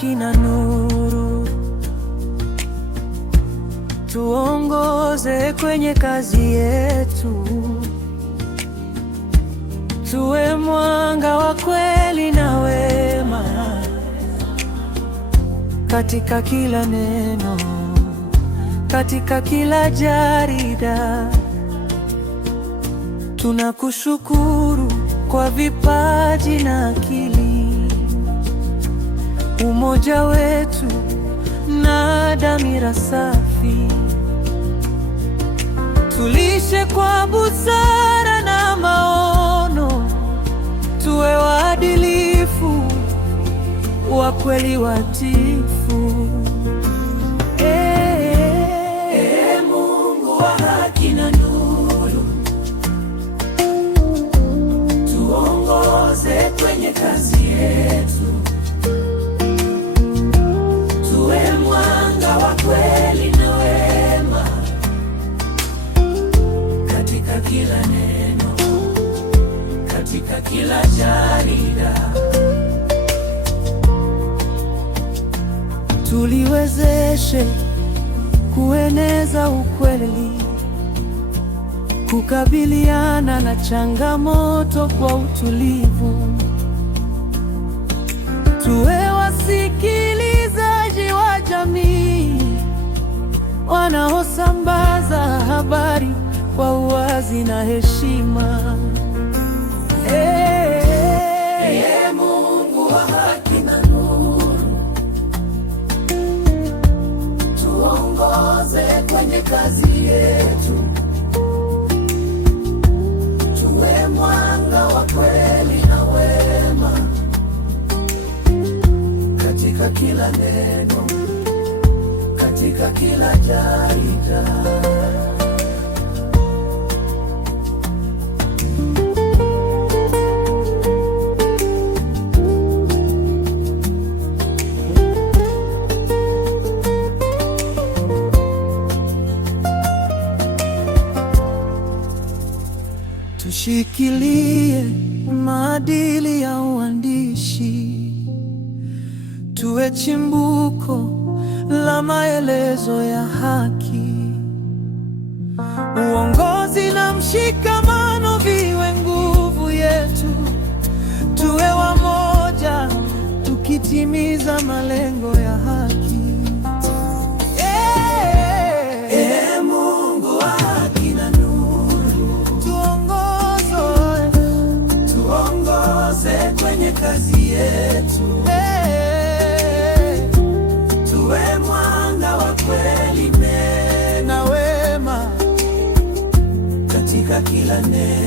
haki na nuru. Tuongoze kwenye kazi yetu, tuwe mwanga wa kweli na wema, katika kila neno, katika kila jarida. Tunakushukuru kwa vipaji na akili, umoja wetu na dhamira safi. Tulishe kwa busara na maono, tuwe waadilifu, wa kweli, watiifu. Mungu wa haki na nuru, tuongoze kwenye kazi yetu, tuwe mwanga wa kweli na wema, katika kila neno, katika kila jarida. Tuliwezeshe kueneza ukweli, kukabiliana na changamoto kwa utulivu. Tuwe wasikilizaji wa jamii, wanaosambaza habari kwa uwazi na heshima. Mungu wa haki na nuru, tuongoze kwenye kazi yetu, tuwe mwanga wa kweli na wema, katika kila neno, katika kila jarida. Tushikilie maadili ya uandishi, tuwe chimbuko la maelezo ya haki. Uongozi na mshikamano viwe nguvu yetu, tuwe wamoja tukitimiza malengo ya haki. Mungu wa haki na nuru, tuongoze kwenye kazi yetu, tuwe mwanga wa kweli na wema, katika kila neno,